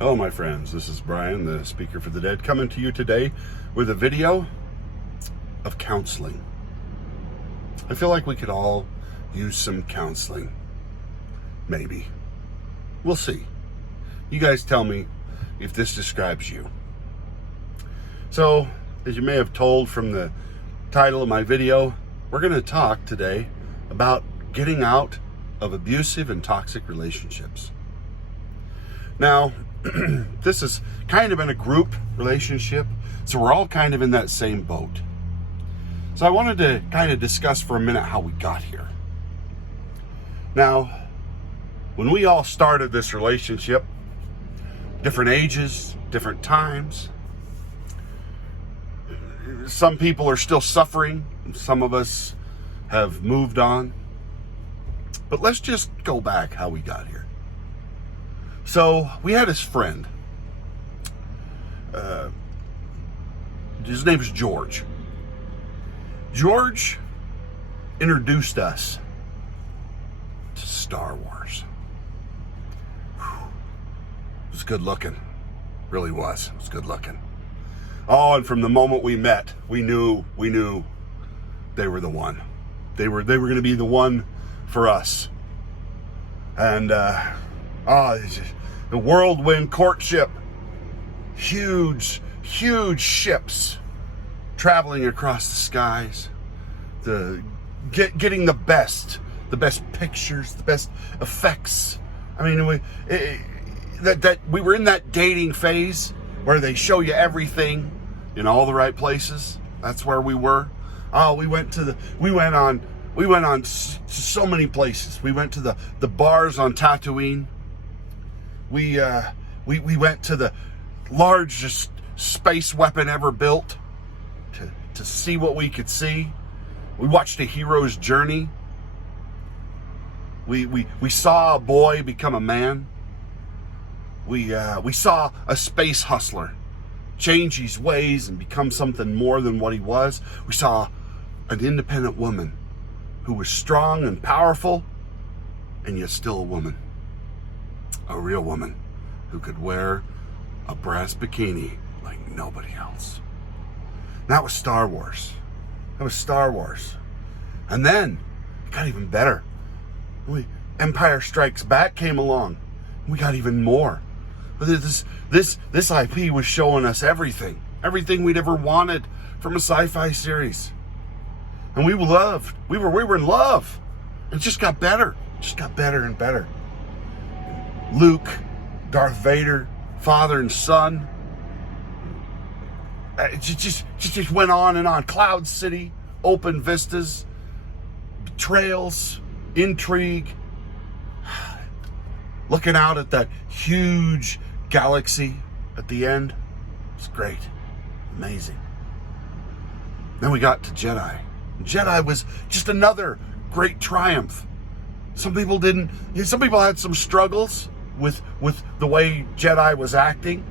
Hello my friends, this is Brian, the Speaker for the Dead, coming to you today with a video of counseling. I feel like we could all use some counseling. Maybe. We'll see. You guys tell me if this describes you. So, as you may have told from the title of my video, we're going to talk today about getting out of abusive and toxic relationships. Now, this is kind of in a group relationship, so we're all kind of in that same boat. So I wanted to kind of discuss for a minute how we got here. Now, when we all started this relationship, different ages, different times, some people are still suffering, and some of us have moved on. But let's just go back how we got here. So we had his friend. His name is George. George introduced us to Star Wars. Whew. It was good looking. Really was. It was good looking. Oh, and from the moment we met, we knew they were the one. They were going to be the one for us. And the whirlwind courtship, huge ships traveling across the skies, getting the best pictures, the best effects. I mean, we were in that dating phase where they show you everything in all the right places. That's where we were. Oh, we went on so many places. We went to the bars on Tatooine. We went to the largest space weapon ever built to see what we could see. We watched a hero's journey. We saw a boy become a man. We saw a space hustler change his ways and become something more than what he was. We saw an independent woman who was strong and powerful, and yet still a woman. A real woman who could wear a brass bikini like nobody else. And that was Star Wars. And then it got even better. Empire Strikes Back came along. We got even more. But this IP was showing us everything we'd ever wanted from a sci-fi series. And we loved. We were in love. It just got better. And better. Luke, Darth Vader, father and son. It just went on and on. Cloud City, open vistas, betrayals, intrigue. Looking out at that huge galaxy at the end. It's great. Amazing. Then we got to Jedi. Jedi was just another great triumph. Some people had some struggles with the way Jedi was acting.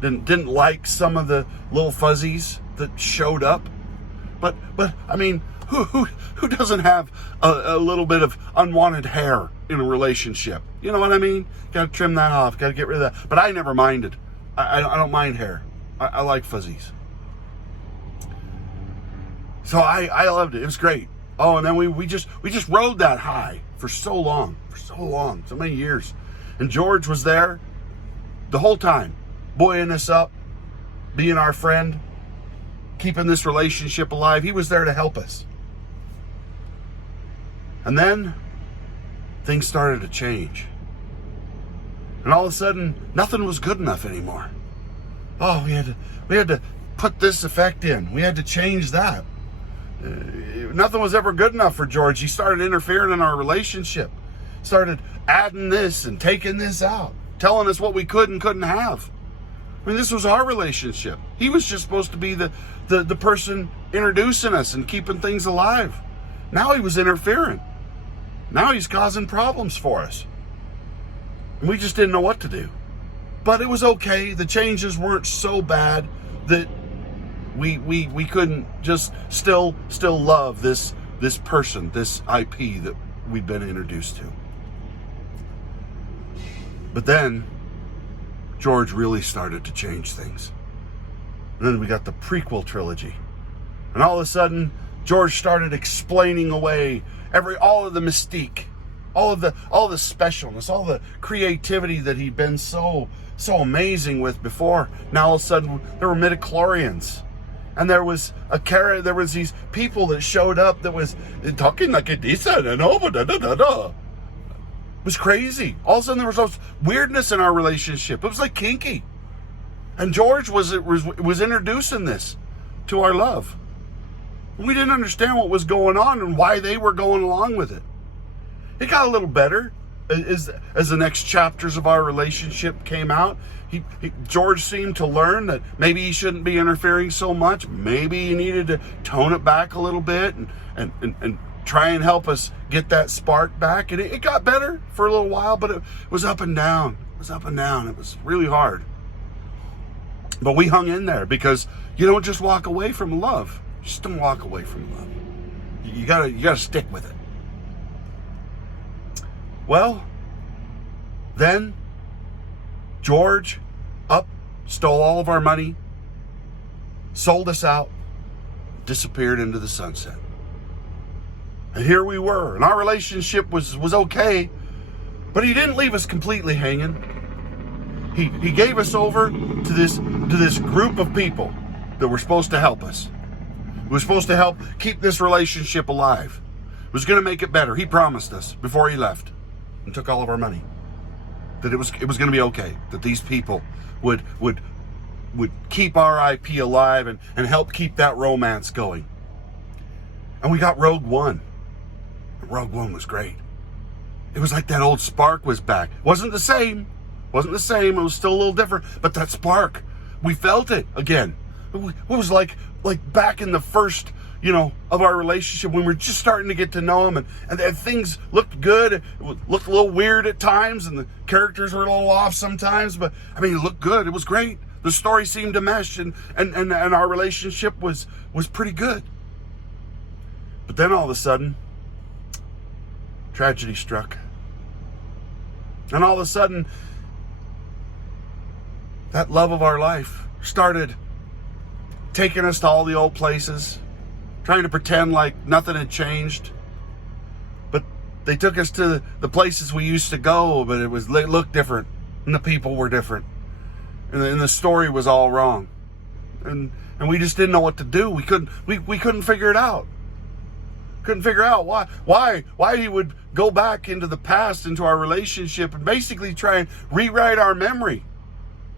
Didn't like some of the little fuzzies that showed up. But I mean, who doesn't have a little bit of unwanted hair in a relationship? You know what I mean? Got to trim that off. Got to get rid of that. But I never minded. I don't mind hair. I like fuzzies. So I loved it. It was great. Oh, and then we just rode that high for so long, so many years. And George was there the whole time, buoying us up, being our friend, keeping this relationship alive. He was there to help us. And then things started to change. And all of a sudden, nothing was good enough anymore. Oh, we had to put this effect in. We had to change that. Nothing was ever good enough for George. He started interfering in our relationship. Started adding this and taking this out. Telling us what we could and couldn't have. I mean, this was our relationship. He was just supposed to be the person introducing us and keeping things alive. Now he was interfering. Now he's causing problems for us. And we just didn't know what to do. But it was okay. The changes weren't so bad that we couldn't just still love this person, this IP that we've been introduced to. But then George really started to change things. And then we got the prequel trilogy. And all of a sudden, George started explaining away all of the mystique, all of the specialness, all the creativity that he'd been so amazing with before. Now all of a sudden there were midichlorians. And there was these people that showed up that was talking like a decent and over da da da da. It was crazy. All of a sudden there was this weirdness in our relationship. It was like kinky. And George was introducing this to our love. We didn't understand what was going on and why they were going along with it. It got a little better as the next chapters of our relationship came out. George seemed to learn that maybe he shouldn't be interfering so much. Maybe he needed to tone it back a little bit and try and help us get that spark back. And it got better for a little while, but it was up and down. It was up and down. It was really hard. But we hung in there because you don't just walk away from love. Just don't walk away from love. You gotta stick with it. Well, then George stole all of our money, sold us out, disappeared into the sunset. And here we were, and our relationship was okay, but he didn't leave us completely hanging. He gave us over to this group of people that were supposed to help us. It was supposed to help keep this relationship alive. It was going to make it better. He promised us before he left and took all of our money that it was going to be okay, that these people would keep our IP alive and help keep that romance going. And we got Rogue One. Rogue One was great. It was like that old spark was back. Wasn't the same. It was still a little different, but that spark, we felt it again. It was like back in the first, of our relationship when we were just starting to get to know him and things looked good. It looked a little weird at times and the characters were a little off sometimes, but I mean, it looked good. It was great. The story seemed to mesh and our relationship was pretty good. But then all of a sudden, tragedy struck. And all of a sudden, that love of our life started taking us to all the old places, trying to pretend like nothing had changed. But they took us to the places we used to go, but it looked different, and the people were different, and the story was all wrong, and we just didn't know what to do. We couldn't figure it out. Couldn't figure out why he would go back into the past, into our relationship, and basically try and rewrite our memory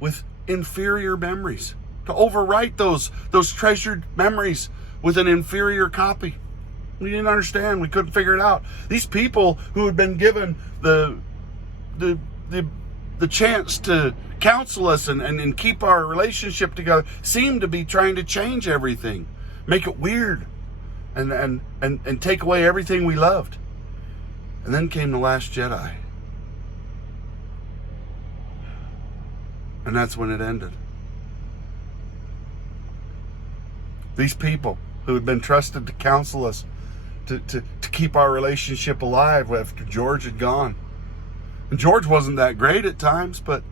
with inferior memories, to overwrite those treasured memories with an inferior copy. We didn't understand. We couldn't figure it out. These people who had been given the chance to counsel us and keep our relationship together seemed to be trying to change everything, make it weird, and take away everything we loved. And then came The Last Jedi. And that's when it ended. These people who had been trusted to counsel us, to keep our relationship alive after George had gone. And George wasn't that great at times, but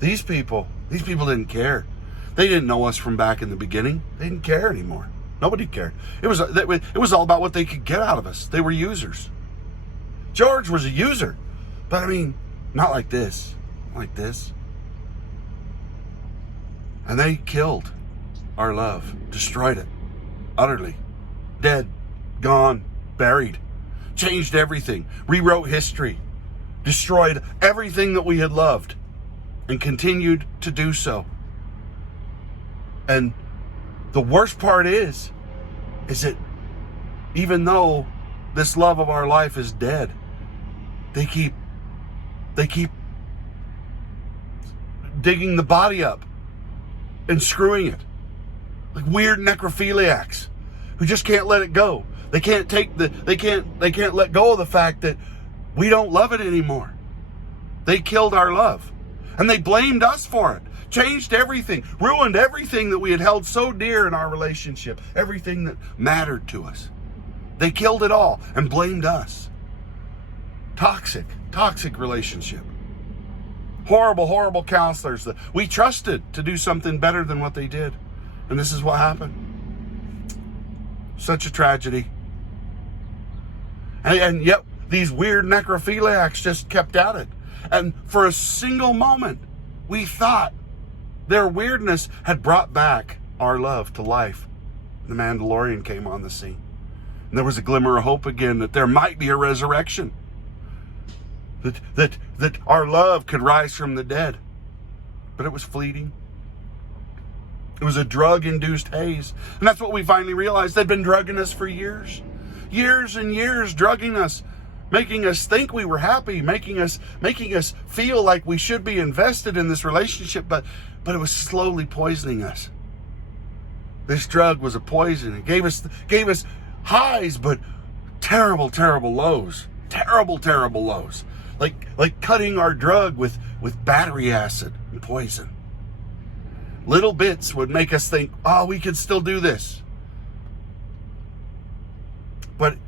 these people didn't care. They didn't know us from back in the beginning. They didn't care anymore. Nobody cared. It was all about what they could get out of us. They were users. George was a user, but I mean, not like this. Like this. And they killed our love, destroyed it, utterly, dead, gone, buried, changed everything, rewrote history, destroyed everything that we had loved, and continued to do so. And the worst part is that even though this love of our life is dead, they keep digging the body up and screwing it, like weird necrophiliacs who just can't let it go. They can't let go of the fact that we don't love it anymore. They killed our love, and they blamed us for it. Changed everything, ruined everything that we had held so dear in our relationship, everything that mattered to us. They killed it all and blamed us. Toxic relationship. horrible, horrible counselors that we trusted to do something better than what they did. And this is what happened. Such a tragedy. And yet these weird necrophiliacs just kept at it. And for a single moment, we thought their weirdness had brought back our love to life. The Mandalorian came on the scene. And there was a glimmer of hope again that there might be a resurrection. That our love could rise from the dead. But it was fleeting. It was a drug-induced haze. And that's what we finally realized. They'd been drugging us for years. Years and years, drugging us, making us think we were happy, making us feel like we should be invested in this relationship, but it was slowly poisoning us. This drug was a poison. It gave us highs, but terrible, terrible lows. Terrible, terrible lows. Like cutting our drug with battery acid and poison. Little bits would make us think, oh, we could still do this. But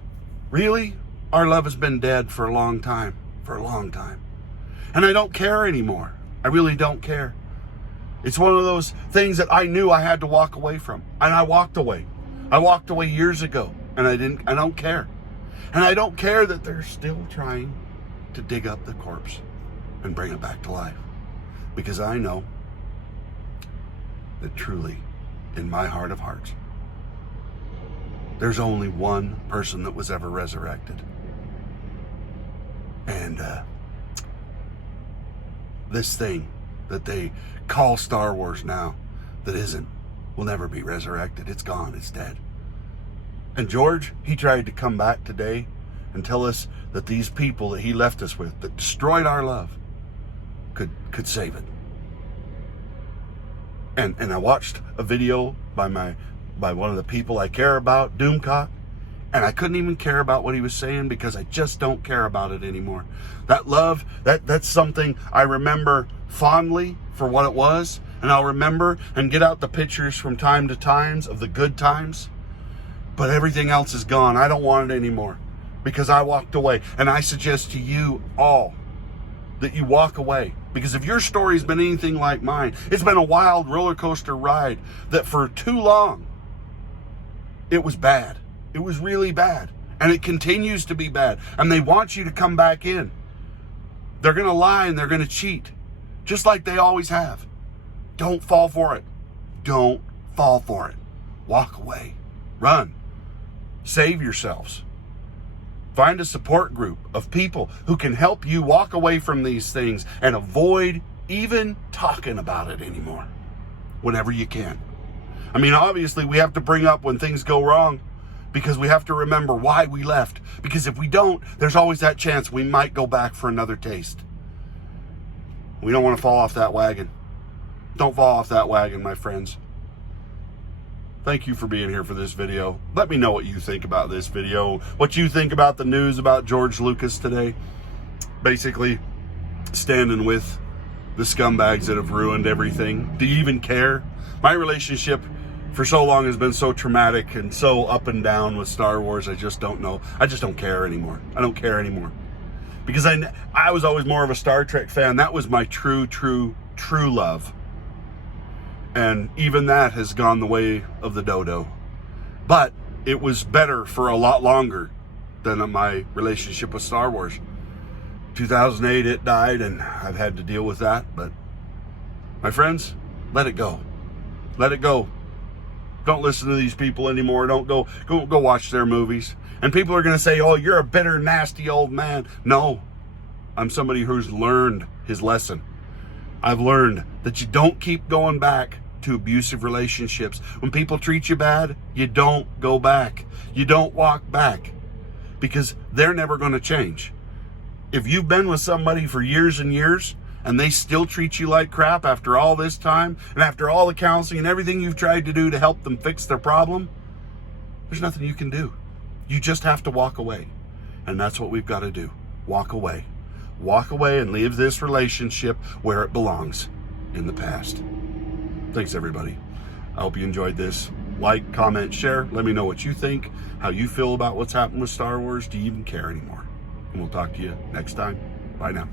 really, our love has been dead for a long time. And I don't care anymore. I really don't care. It's one of those things that I knew I had to walk away from. And I walked away. I walked away years ago. And I don't care. And I don't care that they're still trying to dig up the corpse and bring it back to life. Because I know that truly, in my heart of hearts, there's only one person that was ever resurrected. And this thing that they call Star Wars now, that isn't, will never be resurrected. It's gone. It's dead. And George, he tried to come back today and tell us that these people that he left us with, that destroyed our love, could save it. And I watched a video by one of the people I care about, Doomcock, and I couldn't even care about what he was saying because I just don't care about it anymore. That love, that's something I remember fondly for what it was, and I'll remember and get out the pictures from time to time of the good times, but everything else is gone. I don't want it anymore because I walked away. And I suggest to you all that you walk away. Because if your story's been anything like mine, it's been a wild roller coaster ride that for too long, it was bad. It was really bad. And it continues to be bad. And they want you to come back in. They're going to lie and they're going to cheat. Just like they always have. Don't fall for it. Don't fall for it. Walk away. Run. Save yourselves. Find a support group of people who can help you walk away from these things and avoid even talking about it anymore whenever you can. I mean, obviously, we have to bring up when things go wrong because we have to remember why we left. Because if we don't, there's always that chance we might go back for another taste. We don't want to fall off that wagon. Don't fall off that wagon, my friends. Thank you for being here for this video. Let me know what you think about this video, what you think about the news about George Lucas today. Basically, standing with the scumbags that have ruined everything. Do you even care? My relationship for so long has been so traumatic and so up and down with Star Wars. I just don't know. I just don't care anymore. I don't care anymore. Because I was always more of a Star Trek fan. That was my true love. And even that has gone the way of the dodo. But it was better for a lot longer than my relationship with Star Wars. 2008, it died, and I've had to deal with that. But my friends, let it go. Let it go. Don't listen to these people anymore. Don't go watch their movies. And people are going to say, oh, you're a bitter, nasty old man. No, I'm somebody who's learned his lesson. I've learned that you don't keep going back to abusive relationships. When people treat you bad, you don't go back. You don't walk back because they're never going to change. If you've been with somebody for years and years and they still treat you like crap after all this time and after all the counseling and everything you've tried to do to help them fix their problem, there's nothing you can do. You just have to walk away. And that's what we've got to do. Walk away. Walk away and leave this relationship where it belongs, in the past. Thanks, everybody. I hope you enjoyed this. Like, comment, share. Let me know what you think, how you feel about what's happened with Star Wars. Do you even care anymore? And we'll talk to you next time. Bye now.